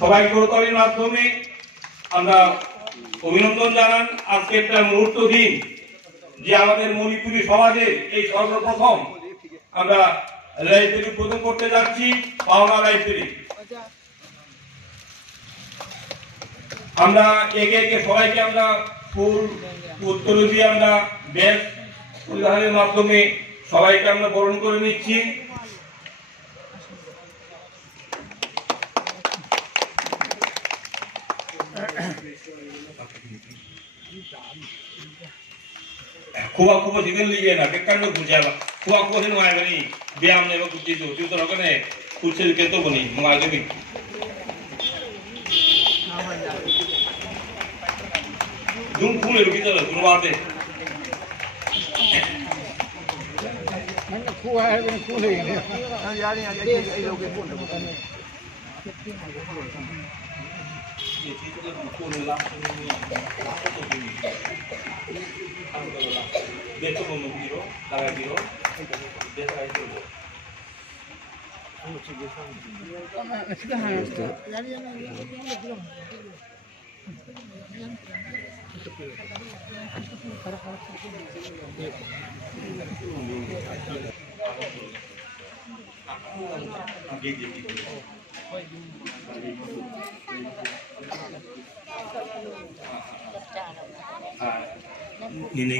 সবাই করতালির মাধ্যমে আমরা অভিনন্দন জানান। আজকে একটা মুহূর্ত দিন যে আমাদের মণিপুরী সমাজে এই সর্বপ্রথম আমরা লাইব্রেরি উদ্বোধন করতে যাচ্ছি, পাওনা লাইব্রেরি। আমরা একে একে সবাইকে আমরা ফুল উত্তর দিয়ে আমরা ব্যাস পরিধানের মাধ্যমে সবাইকে আমরা বরণ করে নিচ্ছি। খুব খুব দিন লিয়ে না কেন বুঝা খুব খুব দিন আয় বনি ব্যায়াম নেব কুচি তো তুই তো রকনে কুচি কে তো বনি মঙ্গাই দেবি দুম ফুলে রুকি তো কোন বাতে খুব আয় বনি খুব হই নে यार এই লোকে কোন Beto como giro, para giro, deja esto. Ini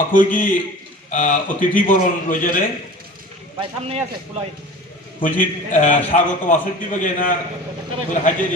ꯑꯩꯈꯣꯏꯒꯤ অতিথি বরণ লজরে হুজির স্বাগত ভাষণ দিবগেনা হাজির